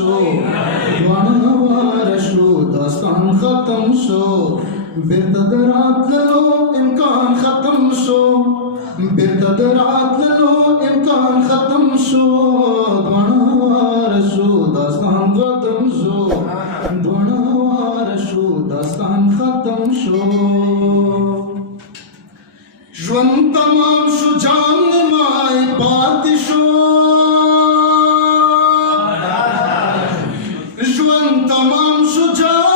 शो वारशो दास्तान खत्म शो बेतदरात लो इम्कान खत्म शो बेतदरात लो इम्कान खत्म शो वारशो दास्तान खत्म शो वारशो दास्तान खत्म शो ژوند تمام شو جان نمای پاتې شو ژوند تمام شو جان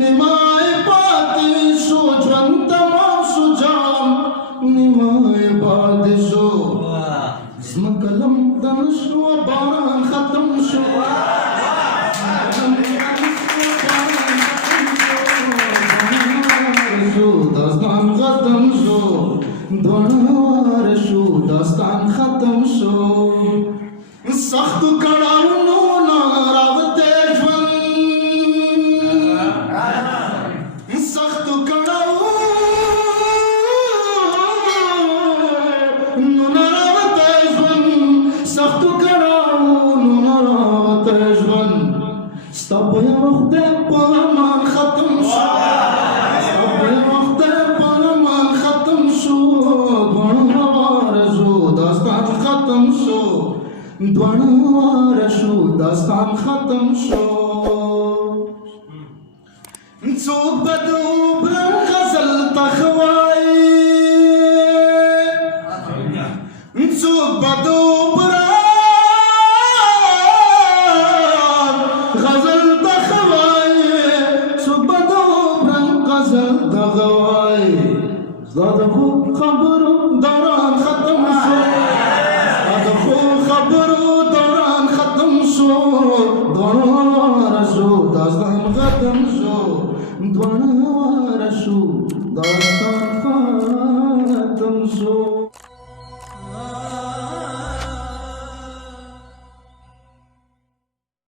نمای پاتې شو ژوند تمام شو جان نمای پاتې شو ځمکه لمده شو باران ختم شو दास्तान खत्म शो वारशो दास्तान खत्म शो सख्त कड़ावनो नारावते ژوند सख्त कड़ावनो नारावते ژوند सख्त कड़ावनो नारावते ژوند ستا په یو خدای په امان ختم شو वारशो दास्तान खत्म शो څوک به د عمرم غزل تخوایي څوک به د عمرم غزل تخوایي څوک به د عمرم غزل تخوایي زه د خوب خبرو دوران ختم شو वारशो दास्तान खत्म शो वारशो दास्तान